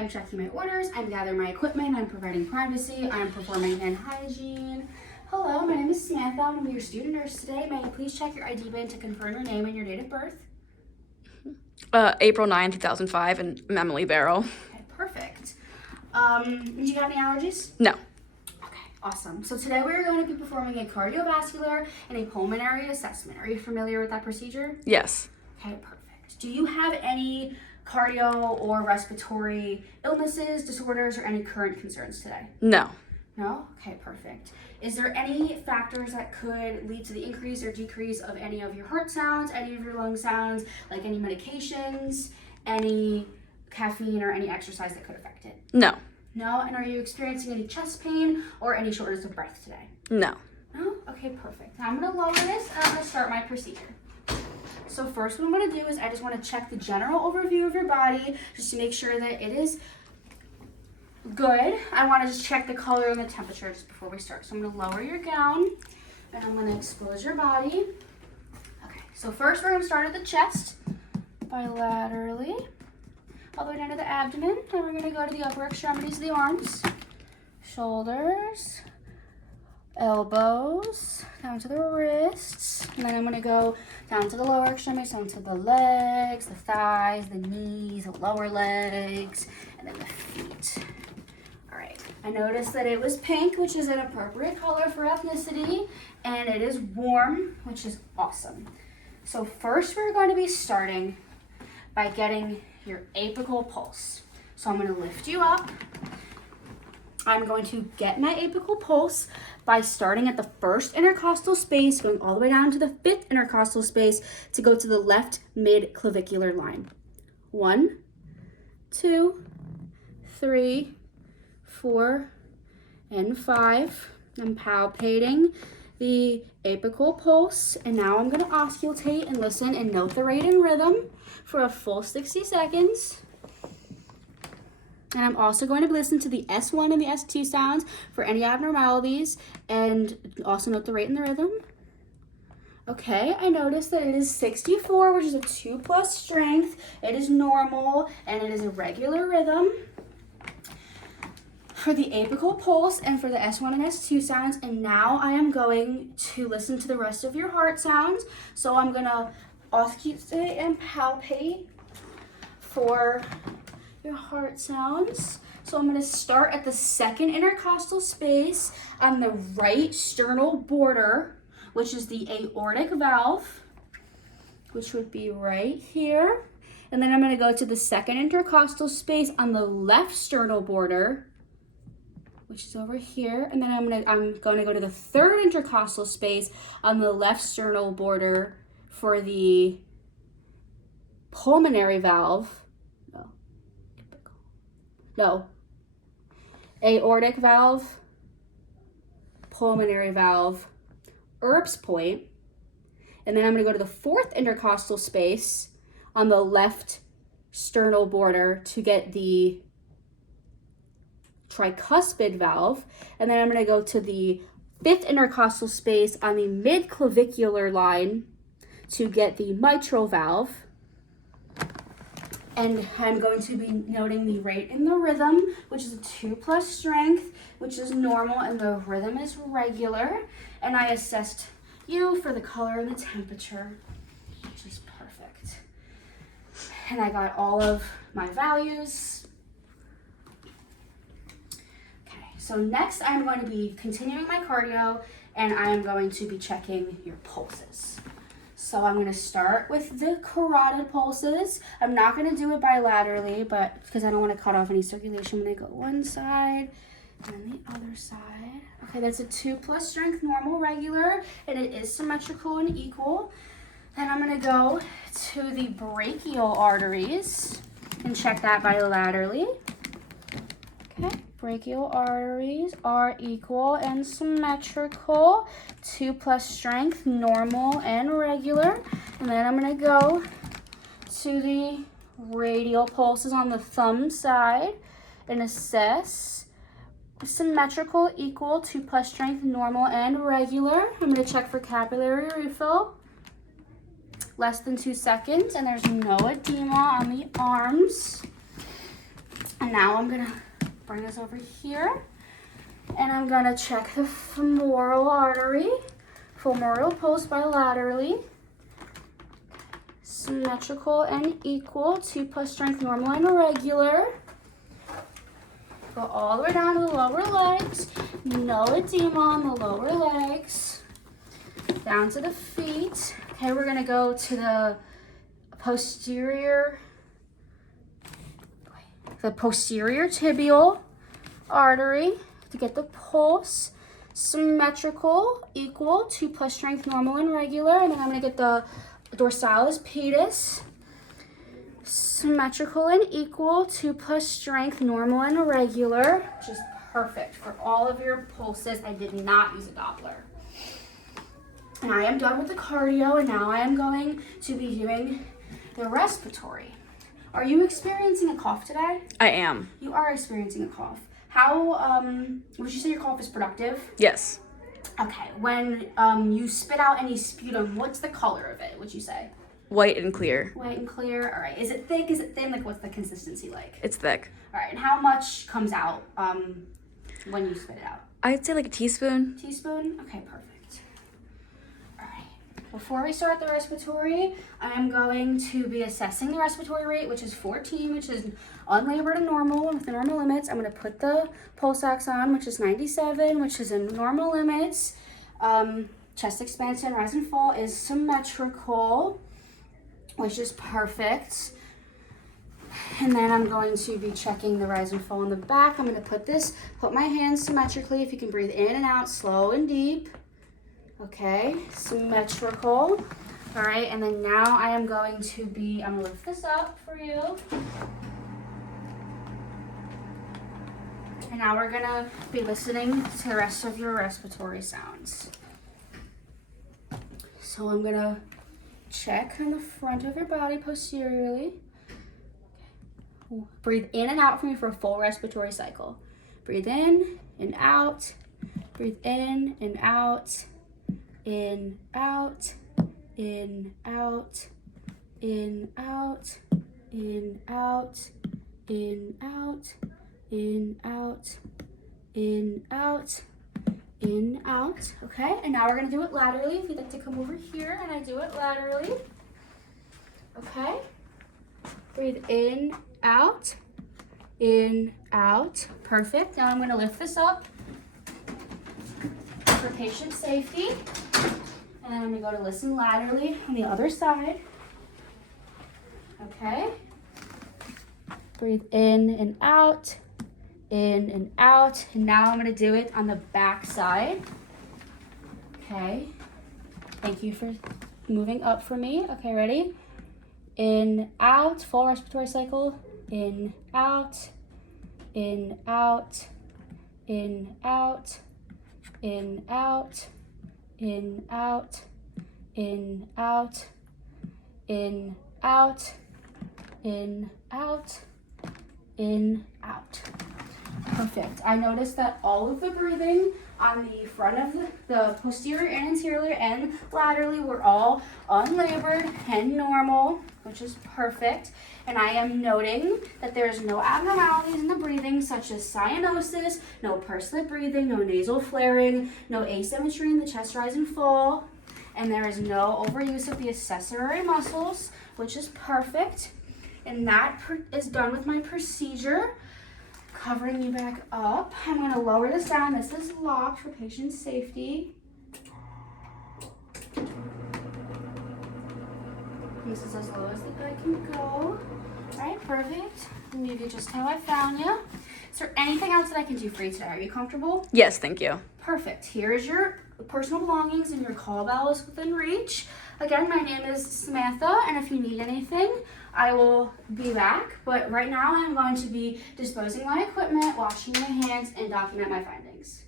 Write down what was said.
am checking my orders, I'm gathering my equipment, I'm providing privacy, I'm performing hand hygiene. Hello, my name is Samantha. I'm your student nurse today. May I please check your ID band to confirm your name and your date of birth? April 9, 2005, and I'm Emily Barrow. Okay, perfect. Do you have any allergies? No. Okay, awesome. So today we're going to be performing a cardiovascular and a pulmonary assessment. Are you familiar with that procedure? Yes. Okay, perfect. Do you have any cardio or respiratory illnesses, disorders, or any current concerns today? No. No? Okay, perfect. Is there any factors that could lead to the increase or decrease of any of your heart sounds, any of your lung sounds, like any medications, any caffeine, or any exercise that could affect it? No. No? And are you experiencing any chest pain or any shortness of breath today? No. No? Okay, perfect. Now I'm going to lower this and I'm going to start my procedure. So first what I'm going to do is I just want to check the general overview of your body just to make sure that it is good. I want to just check the color and the temperature just before we start. So I'm going to lower your gown and I'm going to expose your body. Okay, so first we're going to start at the chest bilaterally, all the way down to the abdomen. Then we're going to go to the upper extremities of the arms, shoulders, elbows, down to the wrists, and then I'm going to go down to the lower extremities, down to the legs, the thighs, the knees, the lower legs, and then the feet. All right, I noticed that it was pink, which is an appropriate color for ethnicity, and it is warm, which is awesome. So first we're going to be starting by getting your apical pulse. So I'm going to lift you up. I'm going to get my apical pulse by starting at the first intercostal space, going all the way down to the fifth intercostal space to go to the left mid-clavicular line. 1, 2, 3, 4, and 5. I'm palpating the apical pulse, and now I'm going to auscultate and listen and note the rate and rhythm for a full 60 seconds. And I'm also going to listen to the S1 and the S2 sounds for any abnormalities and also note the rate and the rhythm. Okay, I noticed that it is 64, which is a 2+ strength. It is normal and it is a regular rhythm for the apical pulse and for the S1 and S2 sounds. And now I am going to listen to the rest of your heart sounds. So I'm going to auscultate and palpate for your heart sounds. So I'm going to start at the second intercostal space on the right sternal border, which is the aortic valve, which would be right here. And then I'm going to go to the second intercostal space on the left sternal border, which is over here. And then I'm going to go to the third intercostal space on the left sternal border for the pulmonary valve. Aortic valve, pulmonary valve, Erb's point, and then I'm going to go to the fourth intercostal space on the left sternal border to get the tricuspid valve, and then I'm going to go to the fifth intercostal space on the mid-clavicular line to get the mitral valve. And I'm going to be noting the rate and the rhythm, which is a 2+ strength, which is normal, and the rhythm is regular. And I assessed you for the color and the temperature, which is perfect. And I got all of my values. Okay, so next I'm going to be continuing my cardio, and I am going to be checking your pulses. So I'm going to start with the carotid pulses. I'm not going to do it bilaterally, but because I don't want to cut off any circulation, I'm going to go one side and then the other side. Okay, that's a 2+ strength, normal, regular, and it is symmetrical and equal. Then I'm going to go to the brachial arteries and check that bilaterally. Okay, brachial arteries are equal and symmetrical, 2+ strength, normal and regular. And then I'm going to go to the radial pulses on the thumb side and assess symmetrical, equal, 2+ strength, normal and regular. I'm going to check for capillary refill, less than 2 seconds, and there's no edema on the arms. And now I'm gonna bring this over here, and I'm gonna check the femoral artery. Femoral pulse bilaterally. Symmetrical and equal, 2 plus strength, normal and irregular. Go all the way down to the lower legs. No edema on the lower legs. Down to the feet. Okay, we're gonna go to the posterior tibial artery to get the pulse. Symmetrical, equal, 2 plus strength, normal and regular. And then I'm gonna get the dorsalis pedis. Symmetrical and equal, 2 plus strength, normal and irregular, which is perfect for all of your pulses. I did not use a Doppler. And I am done with the cardio, and now I am going to be doing the respiratory. Are you experiencing a cough today? I am. You are experiencing a cough. How, would you say your cough is productive? Yes. Okay, when you spit out any sputum, what's the color of it, would you say? White and clear. White and clear. All right. Is it thick? Is it thin? Like, what's the consistency like? It's thick. All right. And how much comes out when you spit it out? I'd say like a teaspoon. Teaspoon? Okay, perfect. All right. Before we start the respiratory, I am going to be assessing the respiratory rate, which is 14, which is unlabored and normal, with the normal limits. I'm going to put the pulse ox on, which is 97, which is in normal limits. Chest expansion, rise and fall is symmetrical, which is perfect. And then I'm going to be checking the rise and fall in the back. I'm going to put my hands symmetrically. If you can breathe in and out, slow and deep. Okay, symmetrical. All right, and then now I'm going to lift this up for you. And now we're gonna be listening to the rest of your respiratory sounds. So I'm gonna check on the front of your body posteriorly. Breathe in and out for me for a full respiratory cycle. Breathe in and out. Breathe in and out. In, out. In, out. In, out. In, out. In, out. In, out. In, out. In, out. Okay, and now we're gonna do it laterally. If you'd like to come over here and I do it laterally. Okay. Breathe in, out. In, out. Perfect. Now I'm gonna lift this up for patient safety. And then I'm gonna go to listen laterally on the other side. Okay. Breathe in and out. In and out. And now I'm gonna do it on the back side. Okay. Thank you for moving up for me. Okay, ready? In, out, full respiratory cycle. In, out. In, out. In, out. In, out. In, out. In, out. In, out. In, out. In, out. Perfect. I noticed that all of the breathing on the front of the posterior and anterior and laterally were all unlabored and normal, which is perfect. And I am noting that there is no abnormalities in the breathing, such as cyanosis, no pursed lip breathing, no nasal flaring, no asymmetry in the chest rise and fall, and there is no overuse of the accessory muscles, which is perfect. And that is done with my procedure. Covering you back up. I'm going to lower this down. This is locked for patient safety. This is as low as I can go. All right, perfect. Maybe just how I found you. Is there anything else that I can do for you today? Are you comfortable? Yes, thank you. Perfect. Here is your personal belongings and your call bell is within reach. Again, my name is Samantha, and if you need anything, I will be back. But right now, I'm going to be disposing my equipment, washing my hands, and document my findings.